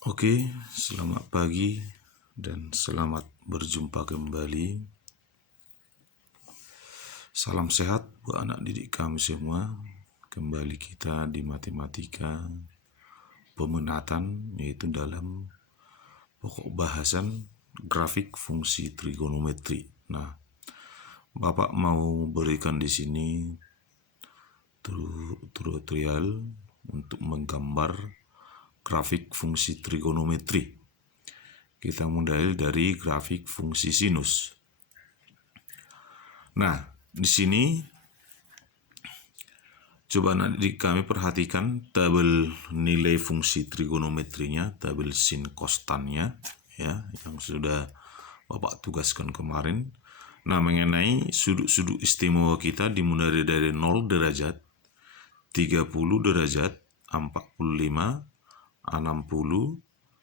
Oke, selamat pagi dan selamat berjumpa kembali. Salam sehat buat anak didik kami semua. Kembali kita di matematika peminatan, yaitu dalam pokok bahasan grafik fungsi trigonometri. Nah, Bapak mau berikan di sini tutorial untuk menggambar grafik fungsi trigonometri. Kita mulai dari grafik fungsi sinus. Nah, di sini coba nanti kami perhatikan tabel nilai fungsi trigonometrinya, tabel sin kostannya, ya, yang sudah Bapak tugaskan kemarin. Nah, mengenai sudut-sudut istimewa kita dimulai dari 0 derajat, 30 derajat, 45, 60,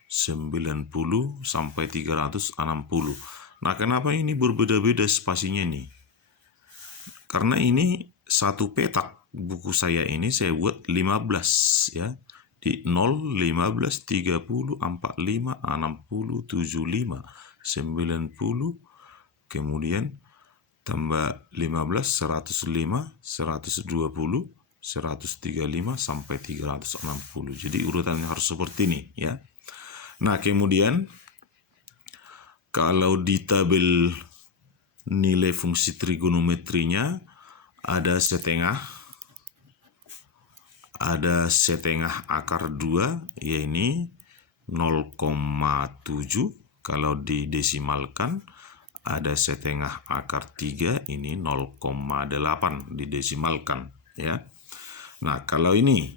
90, sampai 360. Nah, kenapa ini berbeda-beda spasinya nih? Karena ini satu petak buku saya ini saya buat 15 ya. Di 0, 15, 30, 45, 60, 75, 90, kemudian tambah 15, 105, 120, 135 sampai 360. Jadi urutannya harus seperti ini ya. Nah, kemudian kalau di tabel nilai fungsi trigonometrinya ada setengah akar 2, yaitu 0,7. Kalau didesimalkan ada setengah akar 3, ini 0,8 didesimalkan ya. Nah, kalau ini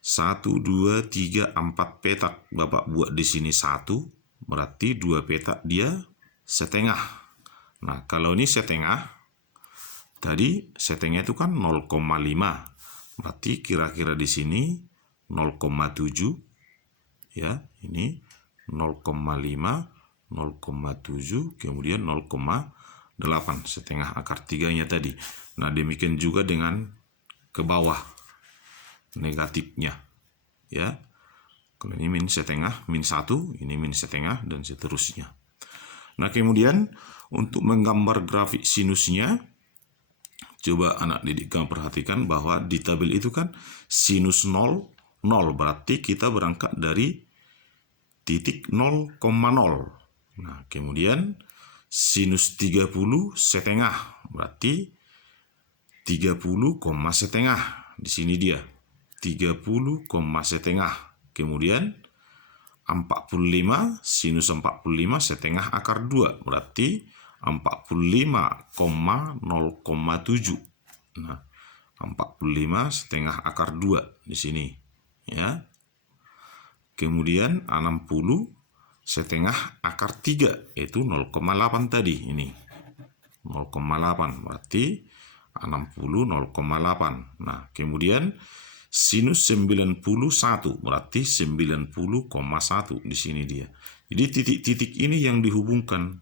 1, 2, 3, 4 petak Bapak buat di sini 1, berarti 2 petak dia setengah. Nah, kalau ini setengah, tadi setengah itu kan 0,5, berarti kira-kira di sini 0,7 ya. Ini 0,5, 0,7, kemudian 0,8, setengah akar 3-nya tadi. Nah, demikian juga dengan ke bawah negatifnya ya. Kalau ini min setengah, min 1, ini min setengah, dan seterusnya. Nah, kemudian untuk menggambar grafik sinusnya, coba anak didik kamu perhatikan bahwa di tabel itu kan sinus 0, 0, berarti kita berangkat dari titik 0,0. Nah, kemudian sinus 30 setengah, berarti 30, setengah. Di sini dia 30, setengah. Kemudian 45, sinus 45 setengah akar 2, berarti 45,0,7. Nah, 45 setengah akar 2 di sini ya. Kemudian 60 setengah akar 3, yaitu 0,8 tadi ini. 0,8 berarti 60, 0,8. Nah, kemudian sinus 91 berarti 90,1 di sini dia. Jadi titik-titik ini yang dihubungkan.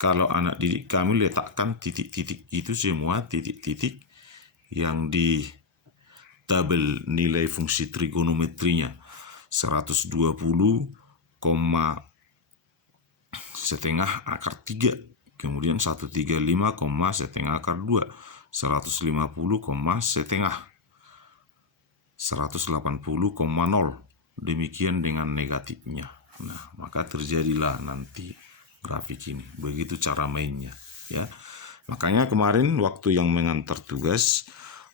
Kalau anak didik kami letakkan titik-titik itu semua titik-titik yang di tabel nilai fungsi trigonometrinya 120, setengah akar 3, kemudian 135, setengah akar 2, 150, setengah, 180,0. Demikian dengan negatifnya. Nah, maka terjadilah nanti grafik ini. Begitu cara mainnya ya. Makanya kemarin waktu yang mengantar tugas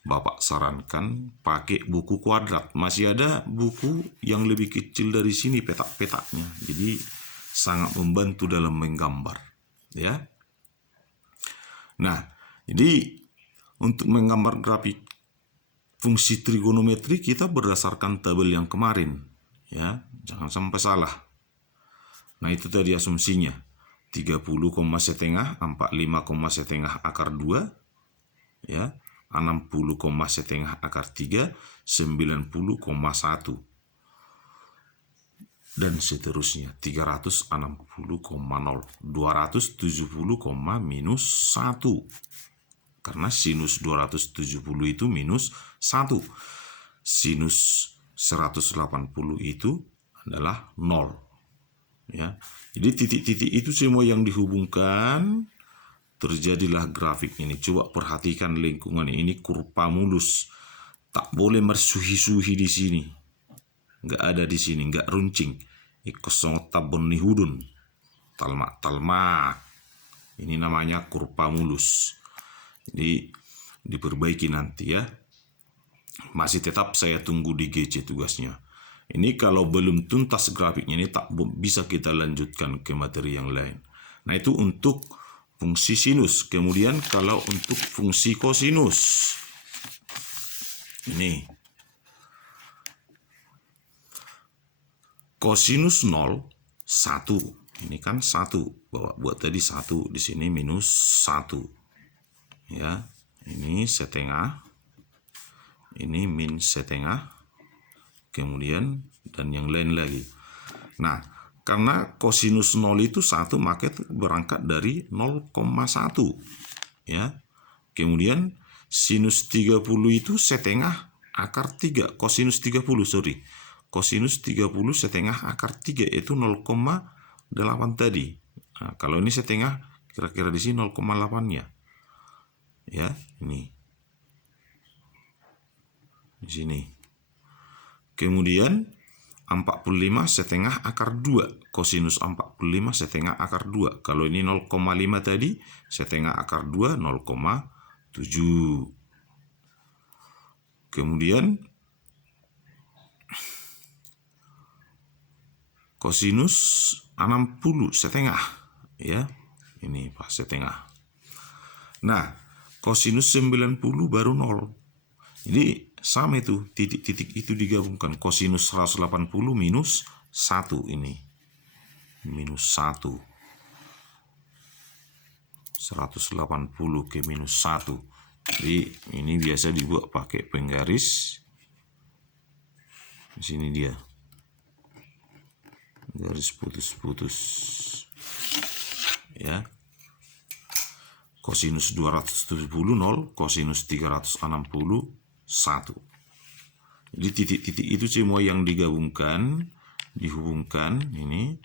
Bapak sarankan pakai buku kuadrat. Masih ada buku yang lebih kecil dari sini petak-petaknya. Jadi sangat membantu dalam menggambar ya. Nah, jadi untuk menggambar grafik fungsi trigonometri kita berdasarkan tabel yang kemarin ya. Jangan sampai salah. Nah, itu tadi asumsinya. 30, setengah, 45, setengah akar 2 ya. 60, setengah akar 3, 90,1, dan seterusnya. 360,0, 270, minus 1. Karena sinus 270 itu minus 1. Sinus 180 itu adalah 0. Ya. Jadi titik-titik itu semua yang dihubungkan, terjadilah grafik ini. Coba perhatikan lingkungan ini, kurva mulus. Tak boleh mersuhi-suhi di sini. Nggak ada di sini, nggak runcing. Kosong tabon nihudun. Talma. Ini namanya kurva mulus. Jadi diperbaiki nanti ya. Masih tetap saya tunggu di GC tugasnya. Ini kalau belum tuntas grafiknya ini tak bisa kita lanjutkan ke materi yang lain. Nah itu untuk fungsi sinus. Kemudian kalau untuk fungsi kosinus. Ini. Kosinus 0, 1. Ini kan 1. Buat tadi 1. Di sini minus 1. Ya. Ini setengah. Ini min setengah. Kemudian dan yang lain lagi. Nah, karena kosinus 0 itu 1, maka berangkat dari 0,1 ya. Kemudian sinus 30 itu setengah akar 3, kosinus 30 sorry. Kosinus 30 setengah akar 3 itu 0,8 tadi. Nah, kalau ini setengah kira-kira di sini 0,8-nya. Ya, ini. Di sini. Kemudian 45 setengah akar 2. Kosinus 45 setengah akar 2. Kalau ini 0,5 tadi, setengah akar 2, 0,7. Kemudian kosinus 60 setengah. Ya, ini pas setengah. Nah, kosinus 90 baru 0. Jadi sama itu, titik-titik itu digabungkan. Kosinus 180 minus 1 ini. Minus 1. 180 ke minus 1. Jadi ini biasa dibuat pakai penggaris. Di sini dia. Garis putus-putus. Ya. Kosinus 270 0, kosinus 360 1. Jadi titik-titik itu semua yang digabungkan, dihubungkan ini.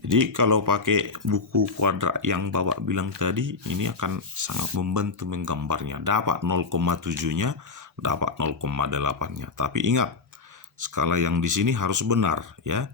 Jadi kalau pakai buku kuadrat yang Bapak bilang tadi, ini akan sangat membantu menggambarnya. Dapat 0,7-nya, dapat 0,8-nya. Tapi ingat, skala yang di sini harus benar ya.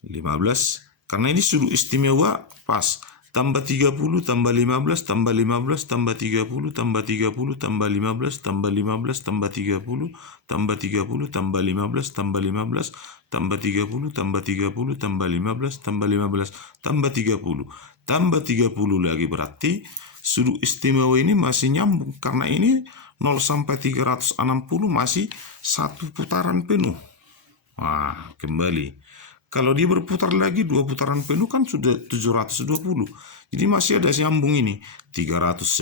15, karena ini sudut istimewa pas. Tambah 30, tambah 15, tambah 15, tambah 30, tambah 30, tambah 15, tambah 15, tambah 30, tambah 30, tambah 15, tambah 15, tambah 30, tambah 30, tambah 15, tambah 15, tambah 30, tambah 30 lagi, berarti sudut istimewa ini masih nyambung. Karena ini 0 sampai 360 masih satu putaran penuh. Nah, kembali. Kalau dia berputar lagi 2 putaran penuh kan sudah 720. Jadi masih ada sambung ini. 390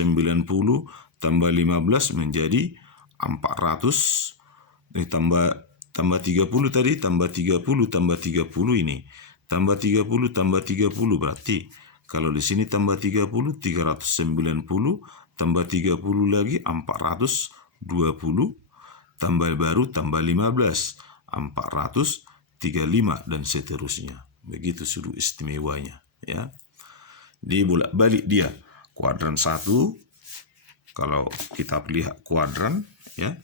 tambah 15 menjadi 400. Tambah 30 tadi, tambah 30, tambah 30 ini. Tambah 30, tambah 30 berarti kalau di sini tambah 30, 390, tambah 30 lagi 420, tambah baru tambah 15, 435 dan seterusnya. Begitu sudut istimewanya ya. Dibolak-balik dia. Kuadran 1 kalau kita lihat kuadran ya.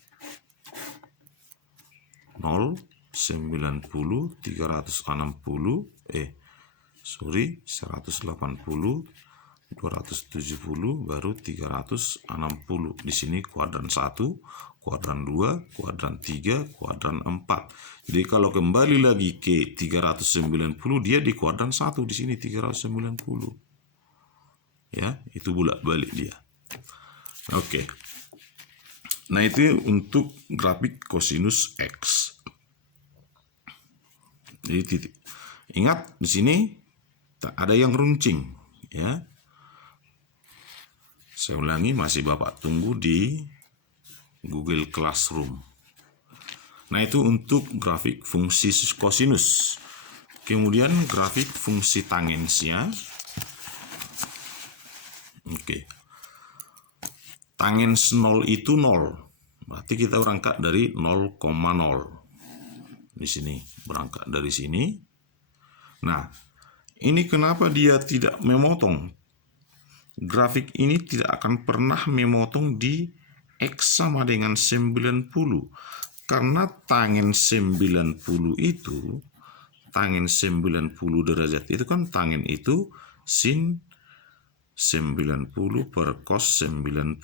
0, 90, 360, 180, 270 baru 360. Di sini kuadran 1, kuadran 2, kuadran 3, kuadran 4. Jadi kalau kembali lagi ke 390 dia di kuadran 1, di sini 390. Ya, itu bolak-balik dia. Oke. Nah, itu untuk grafik kosinus X. Jadi ingat di sini tak ada yang runcing ya. Saya ulangi, masih Bapak tunggu di Google Classroom. Nah, itu untuk grafik fungsi kosinus. Kemudian grafik fungsi tangensnya. Oke. Tangens 0 itu 0. Berarti kita berangkat dari 0,0. Di sini, berangkat dari sini. Nah, ini kenapa dia tidak memotong? Grafik ini tidak akan pernah memotong di X sama dengan 90. Karena tangen 90 itu, tangen 90 derajat itu kan tangen itu sin 90 per cos 90.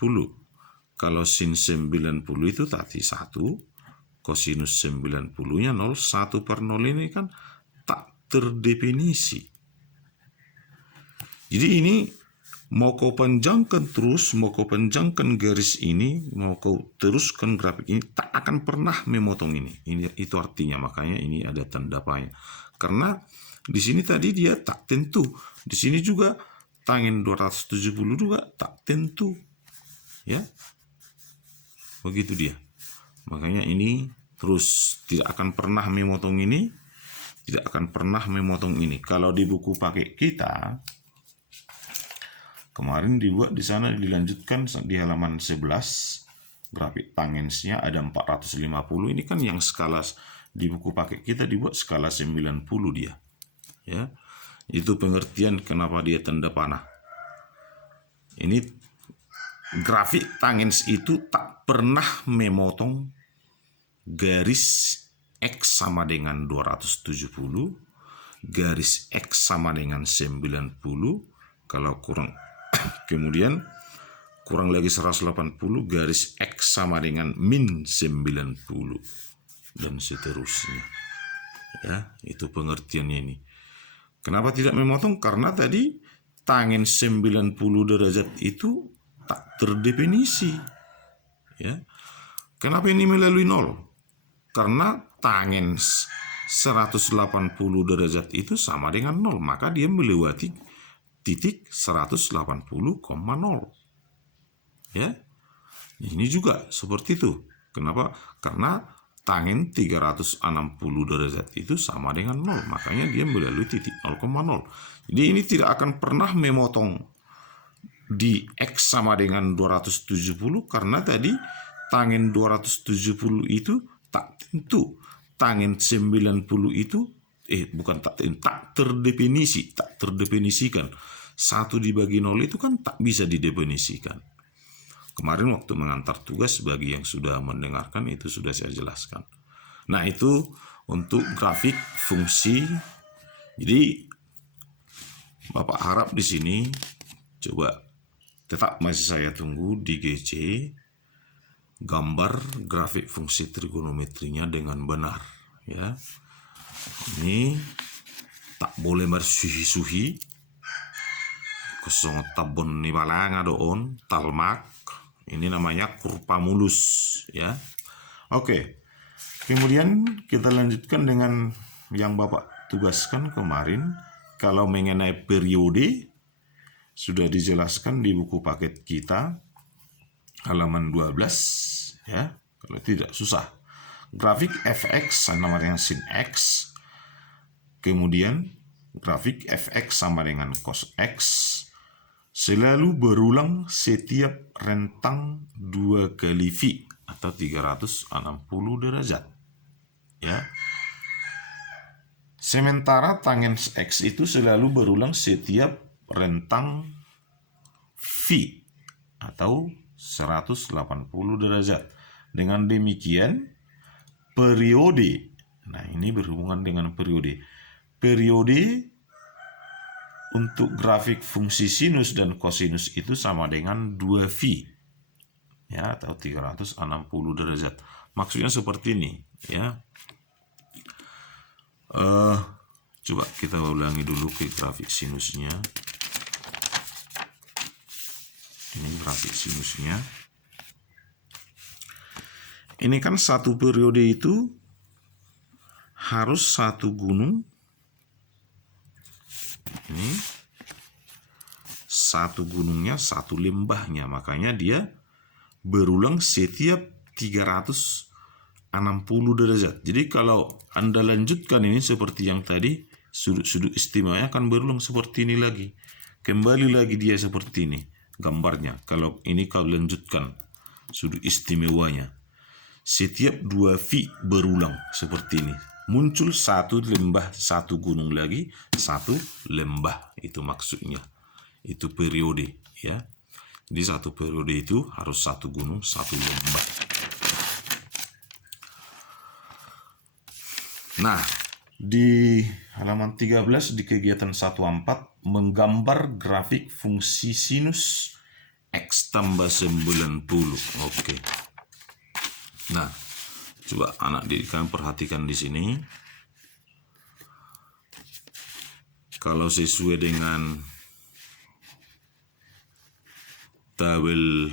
Kalau sin 90 itu tadi 1, kosinus 90-nya 0, 1 per 0 ini kan tak terdefinisi. Jadi ini mau kau panjangkan terus, mau kau panjangkan garis ini, mau kau teruskan grafik ini, tak akan pernah memotong ini. Itu artinya, makanya ini ada tanda panjang. Karena di sini tadi dia tak tentu. Di sini juga tangen 270 juga tak tentu. Ya. Begitu dia. Makanya ini terus tidak akan pernah memotong ini, tidak akan pernah memotong ini. Kalau di buku pakai kita kemarin dibuat di sana, dilanjutkan di halaman 11, grafik tangensnya ada 450. Ini kan yang skala di buku pakai kita dibuat skala 90 dia. Ya. Itu pengertian kenapa dia tanda panah. Ini grafik tangens itu tak pernah memotong garis X sama dengan 270, garis X sama dengan 90, kalau kurang kemudian kurang lagi 180, garis X sama dengan min 90 dan seterusnya. Ya, itu pengertiannya ini. Kenapa tidak memotong? Karena tadi tangen 90 derajat itu tak terdefinisi. Ya. Kenapa ini melalui 0? Karena tangen 180 derajat itu sama dengan 0, maka dia melewati titik 180,0. Ya. Ini juga seperti itu. Kenapa? Karena tangen 360 derajat itu sama dengan 0, makanya dia melalui titik 0,0. Jadi ini tidak akan pernah memotong di X sama dengan 270 karena tadi tangen 270 itu tak tentu. Tangen 90 itu tak terdefinisi, tak terdefinisikan. 1 dibagi 0 itu kan tak bisa didefinisikan. Kemarin waktu mengantar tugas, bagi yang sudah mendengarkan itu sudah saya jelaskan. Nah, itu untuk grafik fungsi. Jadi Bapak harap di sini coba tetap masih saya tunggu di GC gambar grafik fungsi trigonometrinya dengan benar, ya. Ini tak boleh bersuhi-suhi. Kosong tabon ni balanga doon talmak. Ini namanya kurva mulus, ya. Oke. Kemudian kita lanjutkan dengan yang Bapak tugaskan kemarin. Kalau mengenai periode sudah dijelaskan di buku paket kita halaman 12, ya. Kalau tidak susah. Grafik fx sama dengan sin x. Kemudian grafik fx sama dengan cos x selalu berulang setiap rentang 2 kali V atau 360 derajat. Ya. Sementara tangens X itu selalu berulang setiap rentang V atau 180 derajat. Dengan demikian, periode, nah ini berhubungan dengan periode. Periode untuk grafik fungsi sinus dan kosinus itu sama dengan 2V, ya, atau 360 derajat. Maksudnya seperti ini, ya. Coba kita ulangi dulu ke grafik sinusnya. Ini grafik sinusnya. Ini kan satu periode itu harus satu gunung. Ini satu gunungnya, satu lembahnya. Makanya dia berulang setiap 360 derajat. Jadi kalau Anda lanjutkan ini seperti yang tadi, sudut-sudut istimewanya akan berulang seperti ini lagi. Kembali lagi dia seperti ini gambarnya. Kalau ini kau lanjutkan sudut istimewanya, setiap 2 V berulang seperti ini. muncul satu lembah, satu gunung lagi, satu lembah. Itu maksudnya. Itu periode, ya. Jadi satu periode itu harus satu gunung, satu lembah. Nah, di halaman 13 di kegiatan 1.4 menggambar grafik fungsi sinus X tambah 90. Oke. Nah, coba anak didik kalian perhatikan di sini. Kalau sesuai dengan tabel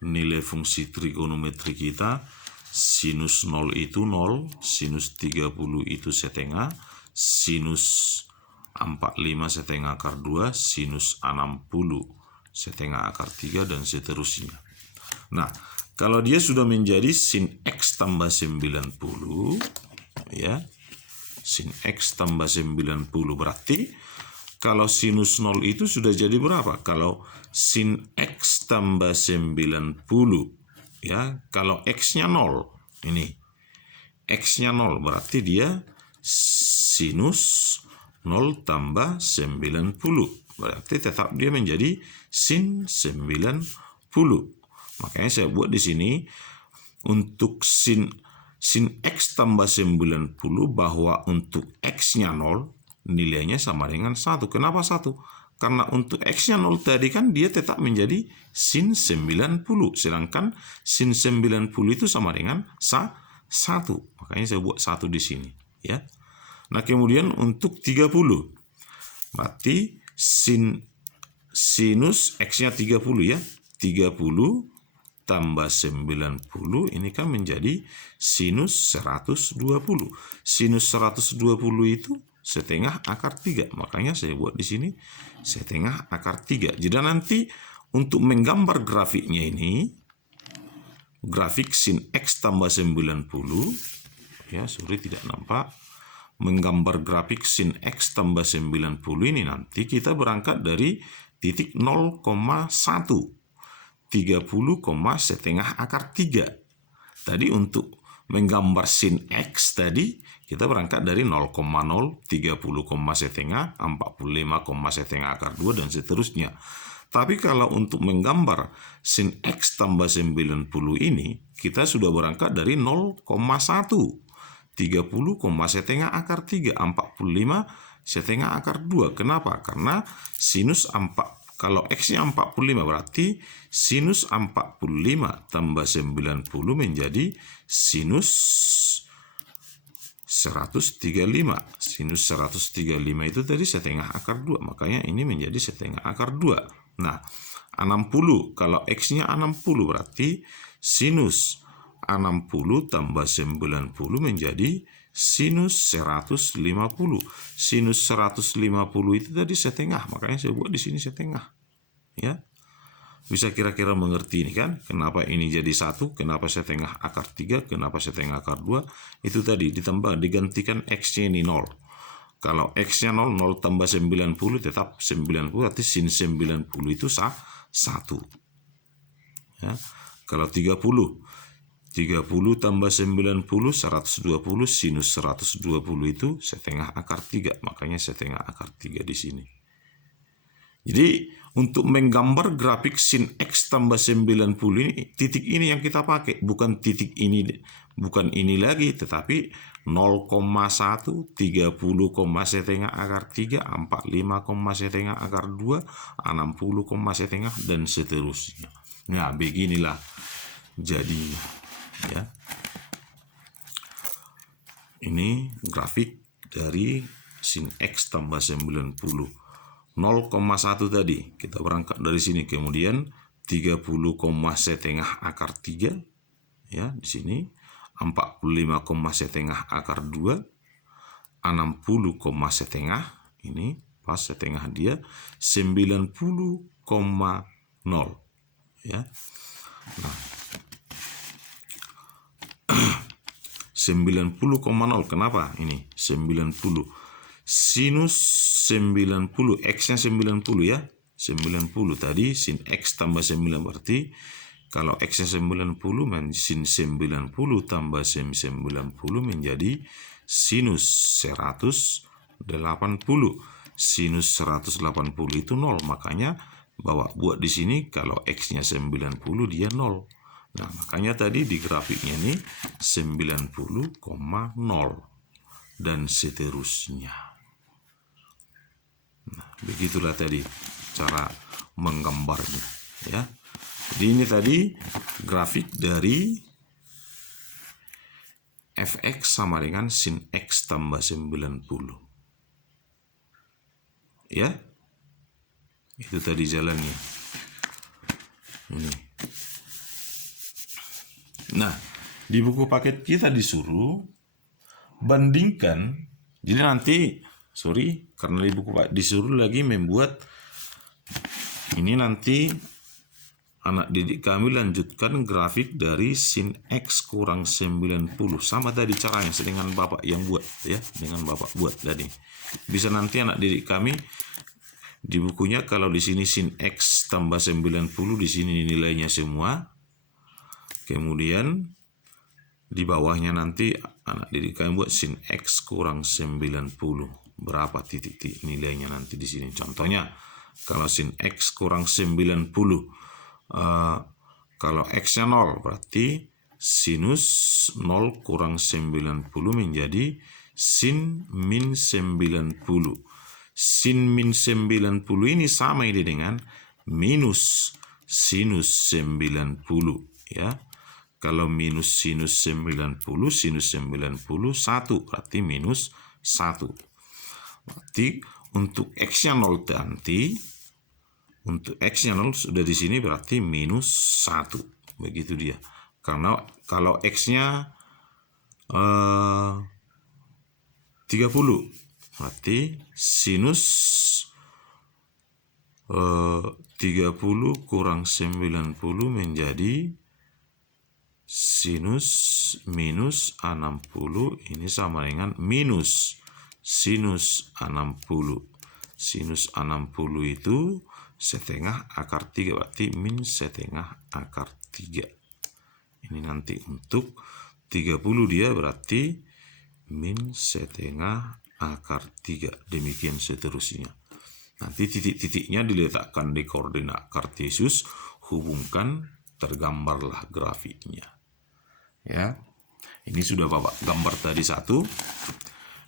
nilai fungsi trigonometri kita, sinus 0 itu 0, sinus 30 itu setengah, sinus 45 setengah akar 2, sinus 60 setengah akar 3, dan seterusnya. Nah, kalau dia sudah menjadi sin X tambah 90, ya, sin X tambah 90 berarti kalau sinus 0 itu sudah jadi berapa? Kalau sin X tambah 90, ya, kalau X-nya 0, ini X-nya 0, berarti dia sinus 0 tambah 90. Berarti tetap dia menjadi sin 90. Makanya saya buat di sini untuk sin X tambah 90 bahwa untuk X-nya 0, nilainya sama dengan 1. Kenapa 1? Karena untuk X-nya 0 tadi kan dia tetap menjadi sin 90. Sedangkan sin 90 itu sama dengan 1. Makanya saya buat 1 di sini. Ya. Nah, kemudian untuk 30. Berarti sinus X-nya 30 ya. 30 tambah 90 ini kan menjadi sinus 120. Sinus 120 itu setengah akar 3. Makanya saya buat di sini setengah akar 3. Jadi nanti untuk menggambar grafiknya ini, grafik sin X tambah 90, ya, sorry tidak nampak. Menggambar grafik sin X tambah 90 ini nanti kita berangkat dari titik 0,1. 30, setengah akar 3. Tadi untuk menggambar sin X tadi kita berangkat dari 0,0, 30, setengah, 45, setengah akar 2, dan seterusnya. Tapi kalau untuk menggambar sin X tambah 90 ini kita sudah berangkat dari 0,1, 30, setengah akar 3, 45, setengah akar 2. Kenapa? Karena sinus 4. Kalau X-nya 45 berarti sinus 45 tambah 90 menjadi sinus 135. Sinus 135 itu tadi setengah akar 2. Makanya ini menjadi setengah akar 2. Nah, 60. Kalau X-nya 60 berarti sinus 60 tambah 90 menjadi sinus 150. Sinus 150 itu tadi setengah, makanya saya buat di sini setengah. Ya. Bisa kira-kira mengerti ini kan? Kenapa ini jadi 1, kenapa setengah akar 3, kenapa setengah akar 2? Itu tadi ditambah, digantikan X-nya ini 0. Kalau X-nya 0, 0 tambah 90 tetap 90, berarti sin 90 itu 1. Ya. Kalau 30 tambah 90, 120, sinus 120 itu setengah akar 3. Makanya setengah akar 3 di sini. Jadi, untuk menggambar grafik sin X tambah 90 ini, titik ini yang kita pakai. Bukan titik ini, bukan ini lagi, tetapi 0,1, 30, setengah akar 3, 45, setengah akar 2, 60, setengah, dan seterusnya. Nah, beginilah jadinya. Ya. Ini grafik dari sin X tambah 90. 0,1 tadi kita berangkat dari sini, kemudian 30, setengah akar 3, ya, di sini 45, setengah akar 2, 60, setengah, ini pas setengah dia 90,0, ya. Nah, 90,0. Kenapa ini 90? Sinus 90, X-nya 90 ya. 90 tadi sin X tambah 9 berarti Kalau X-nya 90, sin 90 tambah sin 90 menjadi sinus 180. Sinus 180 itu 0, makanya buat di sini kalau X-nya 90 dia 0. Nah, makanya tadi di grafiknya ini 90,0 dan seterusnya. Nah, begitulah tadi cara menggambarnya, ya. Jadi ini tadi grafik dari fx sama dengan sin x tambah 90. Ya. Itu tadi jalannya. Ini. Nah, di buku paket kita disuruh bandingkan. Jadi nanti, karena di buku disuruh lagi membuat ini, nanti anak didik kami lanjutkan grafik dari sin x kurang 90. Sama tadi caranya dengan Bapak yang buat, ya, dengan Bapak buat tadi. Bisa nanti anak didik kami di bukunya, kalau di sini sin x tambah 90, di sini nilainya semua. Kemudian di bawahnya nanti anak didik kami buat sin x kurang 90. Berapa titik nilainya nanti di sini. Contohnya, kalau sin x kurang 90, kalau x-nya 0, berarti sinus 0 kurang 90 menjadi sin min 90. Sin min 90 ini sama ini dengan minus sinus 90, ya. Kalau minus sinus 90, sinus 90 1, berarti minus 1. Berarti untuk x-nya 0 nanti, untuk x-nya 0 sudah di sini berarti minus 1. Begitu dia. Karena kalau x-nya 30, berarti sinus 30 kurang 90 menjadi sinus minus 60. Ini sama dengan minus sinus 60. Sinus 60 itu setengah akar 3, berarti min setengah akar 3. Ini nanti untuk 30 dia berarti min setengah akar 3. Demikian seterusnya. Nanti titik-titiknya diletakkan di koordinat kartesius, hubungkan, tergambarlah grafiknya. Ya, ini sudah Bapak gambar tadi satu.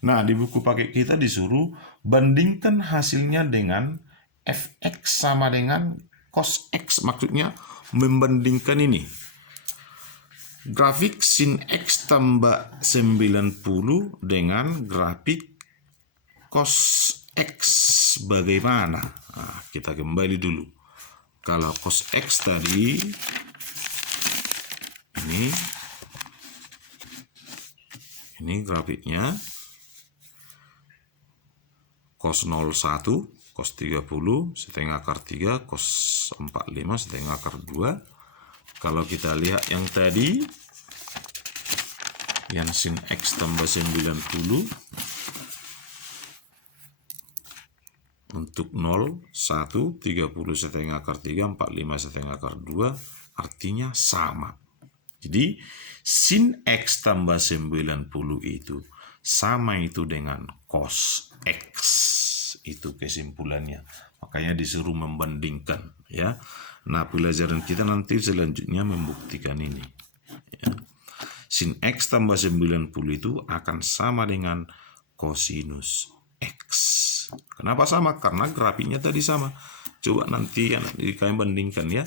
Nah, di buku paket kita disuruh bandingkan hasilnya dengan fx sama dengan cos x. Maksudnya membandingkan ini. Grafik sin x tambah 90 dengan grafik cos x bagaimana? Nah, kita kembali dulu. Kalau cos x tadi ini grafiknya cos 01, cos 30 setengah akar 3, cos 45 setengah akar 2. Kalau kita lihat yang tadi, yang sin x tambah 90, untuk 0, 1, 30 setengah akar 3, 45 setengah akar 2, artinya sama. Jadi, sin x tambah 90 itu sama itu dengan cos x. Itu kesimpulannya. Makanya disuruh membandingkan, ya. Nah, pelajaran kita nanti selanjutnya membuktikan ini. Ya. Sin x tambah 90 itu akan sama dengan kosinus x. Kenapa sama? Karena grafiknya tadi sama. Coba nanti kalian bandingkan, ya.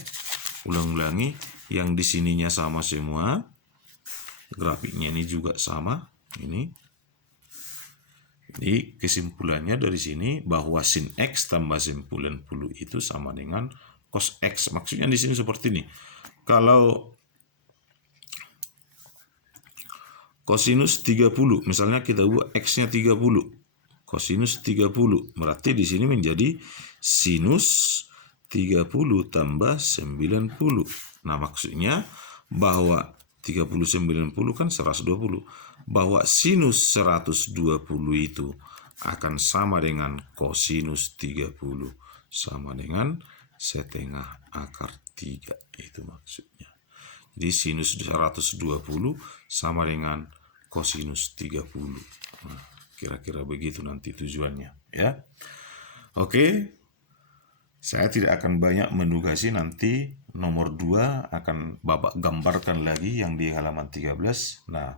Ulang-ulangi. Yang di sininya sama semua. Grafiknya ini juga sama. Ini. Jadi kesimpulannya dari sini bahwa sin x tambah 90 itu sama dengan cos x. Maksudnya di sini seperti ini. Kalau kosinus 30, misalnya kita buat x-nya 30. Kosinus 30, berarti di sini menjadi sinus 30 tambah 90. Nah, maksudnya bahwa 30 90 kan 120. Bahwa sinus 120 itu akan sama dengan kosinus 30 sama dengan setengah akar 3, itu maksudnya. Jadi sinus 120 sama dengan kosinus 30. Nah, kira-kira begitu nanti tujuannya, ya. Oke. Saya tidak akan banyak menugasi, nanti nomor 2 akan Bapak gambarkan lagi yang di halaman 13. Nah,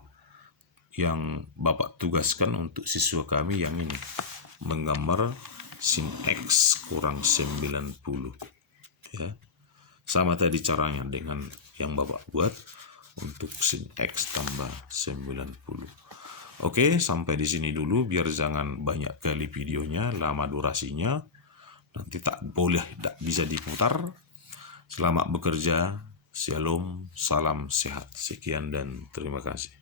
yang Bapak tugaskan untuk siswa kami yang ini, menggambar sin X kurang 90. Ya. Sama tadi caranya dengan yang Bapak buat untuk sin X tambah 90. Oke, sampai di sini dulu biar jangan banyak kali videonya, lama durasinya. Nanti tak bisa diputar. Selamat bekerja. Shalom, salam sehat. Sekian dan terima kasih.